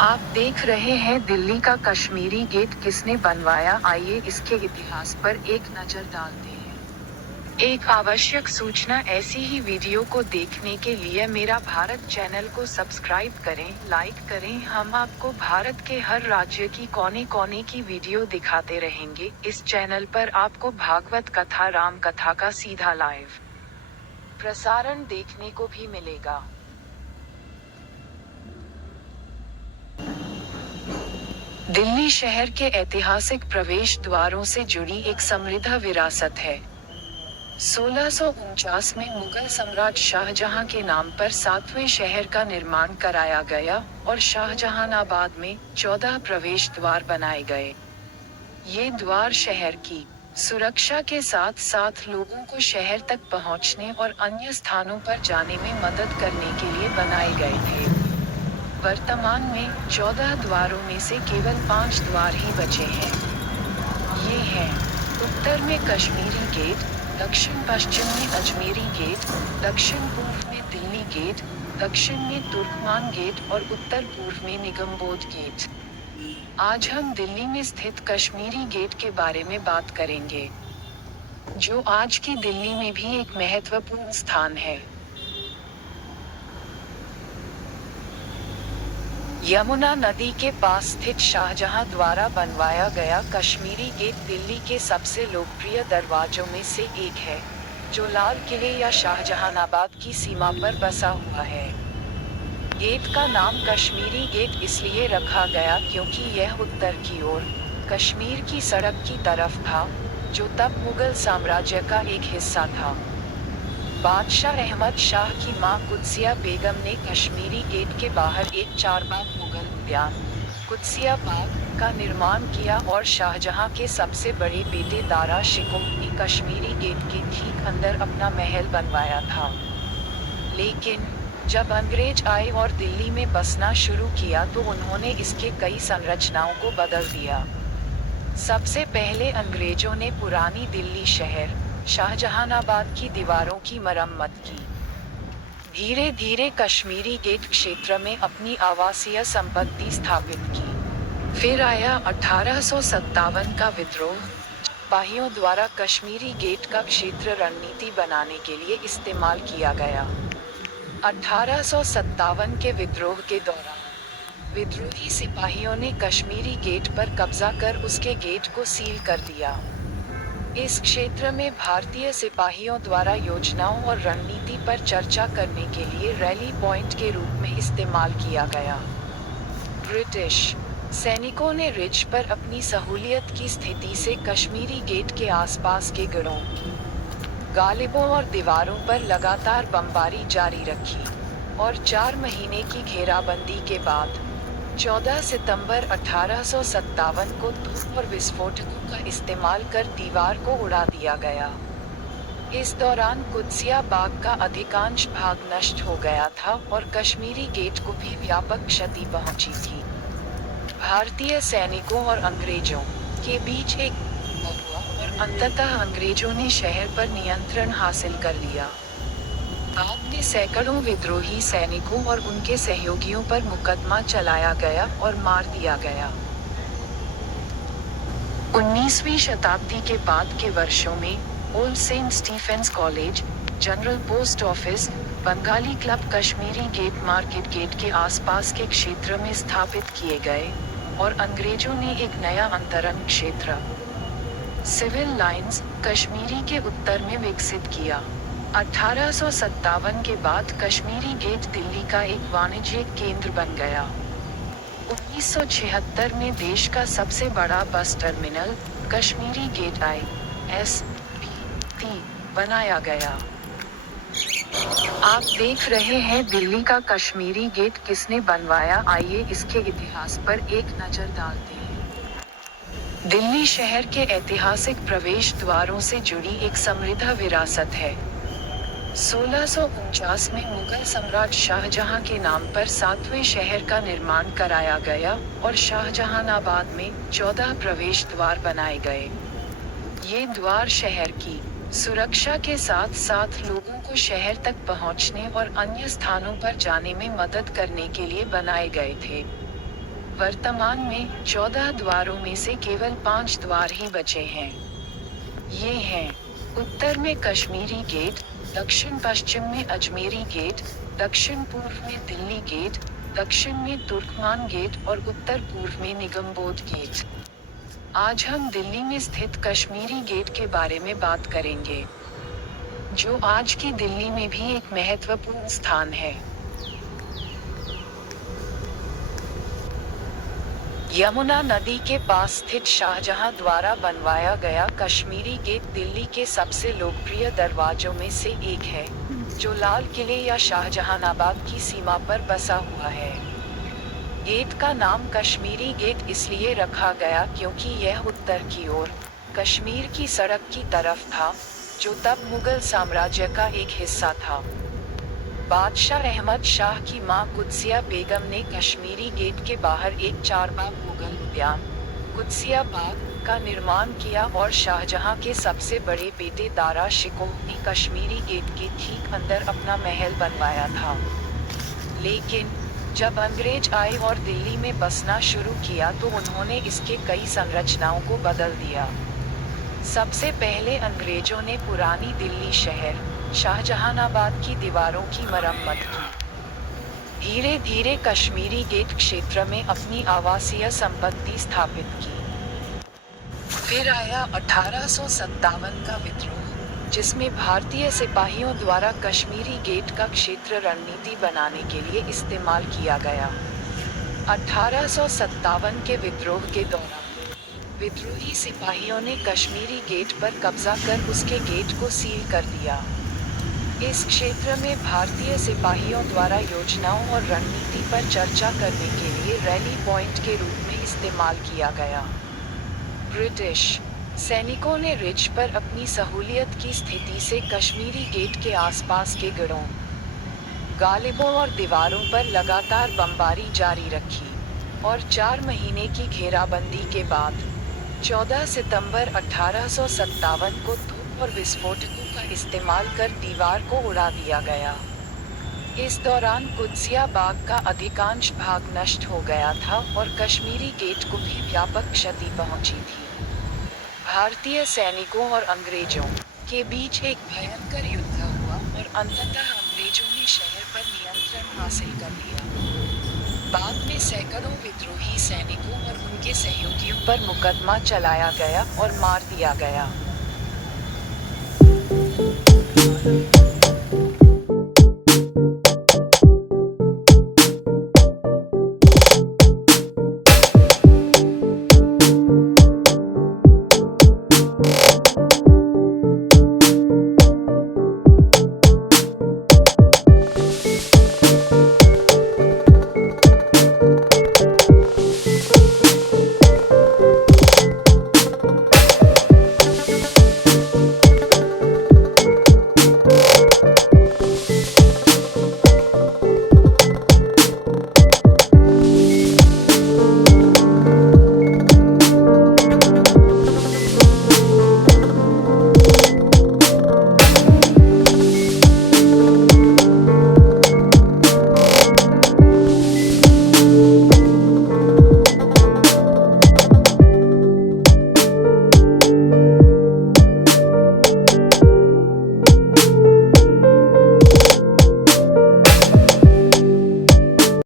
आप देख रहे हैं दिल्ली का कश्मीरी गेट किसने बनवाया, आइए इसके इतिहास पर एक नजर डालते हैं। एक आवश्यक सूचना, ऐसी ही वीडियो को देखने के लिए मेरा भारत चैनल को सब्सक्राइब करें, लाइक करें। हम आपको भारत के हर राज्य की कोने कोने की वीडियो दिखाते रहेंगे। इस चैनल पर आपको भागवत कथा, राम कथा का सीधा लाइव प्रसारण देखने को भी मिलेगा। दिल्ली शहर के ऐतिहासिक प्रवेश द्वारों से जुड़ी एक समृद्ध विरासत है। 1649 में मुगल सम्राट शाहजहां के नाम पर 7वें शहर का निर्माण कराया गया और शाहजहानाबाद में 14 प्रवेश द्वार बनाए गए। ये द्वार शहर की सुरक्षा के साथ साथ लोगों को शहर तक पहुंचने और अन्य स्थानों पर जाने में मदद करने के लिए बनाए गए थे। वर्तमान में 14 द्वारों में से केवल 5 द्वार ही बचे हैं। ये हैं: उत्तर में कश्मीरी गेट, दक्षिण पश्चिम में अजमेरी गेट, दक्षिण पूर्व में दिल्ली गेट, दक्षिण में तुर्कमान गेट और उत्तर पूर्व में निगमबोध गेट। आज हम दिल्ली में स्थित कश्मीरी गेट के बारे में बात करेंगे, जो आज की दिल्ली में भी एक महत्वपूर्ण स्थान है। यमुना नदी के पास स्थित शाहजहां द्वारा बनवाया गया कश्मीरी गेट दिल्ली के सबसे लोकप्रिय दरवाजों में से एक है, जो लाल किले या शाहजहानाबाद की सीमा पर बसा हुआ है। गेट का नाम कश्मीरी गेट इसलिए रखा गया क्योंकि यह उत्तर की ओर कश्मीर की सड़क की तरफ था, जो तब मुगल साम्राज्य का एक हिस्सा था। बादशाह अहमद शाह की मां कुदसिया बेगम ने कश्मीरी गेट के बाहर एक चारबाग मुगल उद्यान, कुदसिया बाग, का निर्माण किया और शाहजहां के सबसे बड़े बेटे दारा शिकोह ने कश्मीरी गेट के ठीक अंदर अपना महल बनवाया था। लेकिन जब अंग्रेज आए और दिल्ली में बसना शुरू किया तो उन्होंने इसके कई संरचनाओं को बदल दिया। सबसे पहले अंग्रेजों ने पुरानी दिल्ली शहर शाहजहानाबाद की दीवारों की मरम्मत की। धीरे धीरे कश्मीरी गेट क्षेत्र में अपनी आवासीय संपत्ति स्थापित की। फिर आया 1857 का विद्रोह। सिपाहियों द्वारा कश्मीरी गेट का क्षेत्र रणनीति बनाने के लिए इस्तेमाल किया गया। 1857 के विद्रोह के दौरान विद्रोही सिपाहियों ने कश्मीरी गेट पर कब्जा कर उसके गेट को सील कर दिया। इस क्षेत्र में भारतीय सिपाहियों द्वारा योजनाओं और रणनीति पर चर्चा करने के लिए रैली पॉइंट के रूप में इस्तेमाल किया गया। ब्रिटिश सैनिकों ने रिज पर अपनी सहूलियत की स्थिति से कश्मीरी गेट के आसपास के गढ़ों, गालिबों और दीवारों पर लगातार बमबारी जारी रखी और 4 महीने की घेराबंदी के बाद 14 सितंबर 1857 को तोप और विस्फोटकों का इस्तेमाल कर दीवार को उड़ा दिया गया। इस दौरान कुदसिया बाग का अधिकांश भाग नष्ट हो गया था और कश्मीरी गेट को भी व्यापक क्षति पहुंची थी। भारतीय सैनिकों और अंग्रेजों के बीच एक हुआ और अंततः अंग्रेजों ने शहर पर नियंत्रण हासिल कर लिया। बाद में सैकड़ों विद्रोही सैनिकों और उनके सहयोगियों पर मुकदमा चलाया गया और मार दिया गया। 19वीं शताब्दी के बाद के वर्षों में old Saint Stephen's College, general post office, Bengali club Kashmiri gate, market gate के आसपास के क्षेत्र में स्थापित किए गए और अंग्रेजों ने एक नया अंतरंग क्षेत्र, सिविल लाइंस, कश्मीरी के उत्तर में विकसित किया। 1857 के बाद कश्मीरी गेट दिल्ली का एक वाणिज्यिक केंद्र बन गया। 1976 में देश का सबसे बड़ा bus terminal Kashmiri gate ISBT बनाया गया। आप देख रहे हैं दिल्ली का कश्मीरी गेट किसने बनवाया, आइए इसके इतिहास पर एक नजर डालते हैं। दिल्ली शहर के ऐतिहासिक प्रवेश द्वारों से जुड़ी एक समृद्ध विरासत है। 1649 में मुगल सम्राट शाहजहां के नाम पर 7वें शहर का निर्माण कराया गया और शाहजहानाबाद में 14 प्रवेश द्वार बनाए गए। ये द्वार शहर की सुरक्षा के साथ साथ लोगों को शहर तक पहुंचने और अन्य स्थानों पर जाने में मदद करने के लिए बनाए गए थे। वर्तमान में 14 द्वारों में से केवल 5 द्वार ही बचे हैं। ये हैं: उत्तर में कश्मीरी गेट, दक्षिण पश्चिम में अजमेरी गेट, दक्षिण पूर्व में दिल्ली गेट, दक्षिण में तुर्कमान गेट और उत्तर पूर्व में निगमबोध गेट। आज हम दिल्ली में स्थित कश्मीरी गेट के बारे में बात करेंगे, जो आज की दिल्ली में भी एक महत्वपूर्ण स्थान है। यमुना नदी के पास स्थित शाहजहां द्वारा बनवाया गया कश्मीरी गेट दिल्ली के सबसे लोकप्रिय दरवाजों में से एक है, जो लाल किले या शाहजहानाबाद की सीमा पर बसा हुआ है। गेट का नाम कश्मीरी गेट इसलिए रखा गया क्योंकि यह उत्तर की ओर कश्मीर की सड़क की तरफ था, जो तब मुगल साम्राज्य का एक हिस्सा था। बादशाह अहमद शाह की मां कुदसिया बेगम ने कश्मीरी गेट के बाहर एक चारबाग मुगल उद्यान, कुदसिया बाग, का निर्माण किया और शाहजहां के सबसे बड़े बेटे दारा शिकोह ने कश्मीरी गेट के ठीक अंदर अपना महल बनवाया था। लेकिन जब अंग्रेज आए और दिल्ली में बसना शुरू किया तो उन्होंने इसके कई संरचनाओं को बदल दिया। सबसे पहले अंग्रेजों ने पुरानी दिल्ली शहर शाहजहानाबाद की दीवारों की मरम्मत की। धीरे धीरे कश्मीरी गेट क्षेत्र में अपनी आवासीय संपत्ति स्थापित की। फिर आया 1857 का विद्रोह, जिसमें भारतीय सिपाहियों द्वारा कश्मीरी गेट का क्षेत्र रणनीति बनाने के लिए इस्तेमाल किया गया। 1857 के विद्रोह के दौरान विद्रोही सिपाहियों ने कश्मीरी गेट पर कब्जा कर उसके गेट को सील कर दिया। इस क्षेत्र में भारतीय सिपाहियों द्वारा योजनाओं और रणनीति पर चर्चा करने के लिए रैली पॉइंट के रूप में इस्तेमाल किया गया। ब्रिटिश सैनिकों ने रिज पर अपनी सहूलियत की स्थिति से कश्मीरी गेट के आसपास के गढ़ों, गालिबों और दीवारों पर लगातार बमबारी जारी रखी और 4 महीने की घेराबंदी के बाद 14 सितंबर 1857 को तोप और विस्फोटकों का इस्तेमाल कर दीवार को उड़ा दिया गया। इस दौरान कुदसिया बाग का अधिकांश भाग नष्ट हो गया था और कश्मीरी गेट को भी व्यापक क्षति पहुंची थी। भारतीय सैनिकों और अंग्रेजों के बीच एक भयंकर युद्ध हुआ और अंततः अंग्रेजों ने शहर पर नियंत्रण हासिल कर लिया। बाद में सैकड़ों विद्रोही सैनिकों और उनके सहयोगियों पर मुकदमा चलाया गया और मार दिया गया।